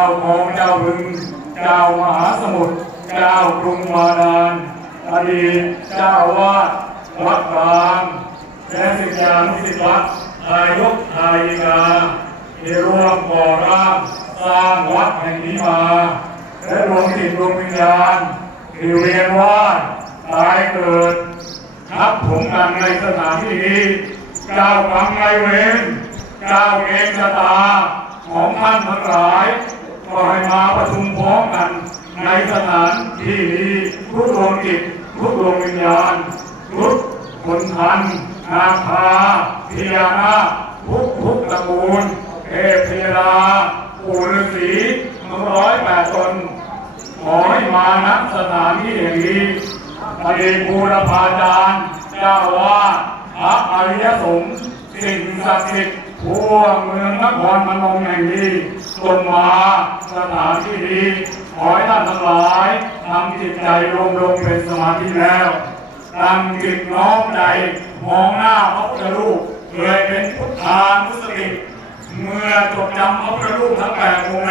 เจ้าของเจ้าบึงเจ้ามหาสมุทรเจ้ากรุงมาดานอดีตเจ้าวาดวัดกลางและสิทธิานุสิทธิวัดทายกทายกาที่ร่วมก่อร่างสร้างวัดแห่งนี้มา และรวมจิตดวงวิญญาณที่เวียนว่าตายเกิดทับถมกันในสถานที่นี้เจ้ากรรมนายเวรเจ้าเกณฑ์ชะตาของท่านทั้งหลายก็ให้มาประชุมพร้อมกัน ในส ถานที่นี้ทุกดวงจิตทุกดวงวิญญาณทุกคนทันนาคาเทียนาทุกทุกตระกูลเทพเทราปู่ฤาษีหนึ่งร้อยแปดตนขอให้มาณสถานที่แห่งนี้พระเดชบูรพาจารย์เจ้าว่าพระอริยสงฆ์สิ่งศักดิ์สิทธิ์ทั่วเมืองนครพนมแห่งนี้ จงมาสถานที่นี้ขอให้ท่านทั้งหลายทำจิตใจรวมลงเป็นสมาธิแล้วตั้งจิตน้อมใจมองหน้าพระพุทธรูปเคยเป็นพุทธานุสติเมื่อจดจำพระพุทธรูปทั้งแปดองค์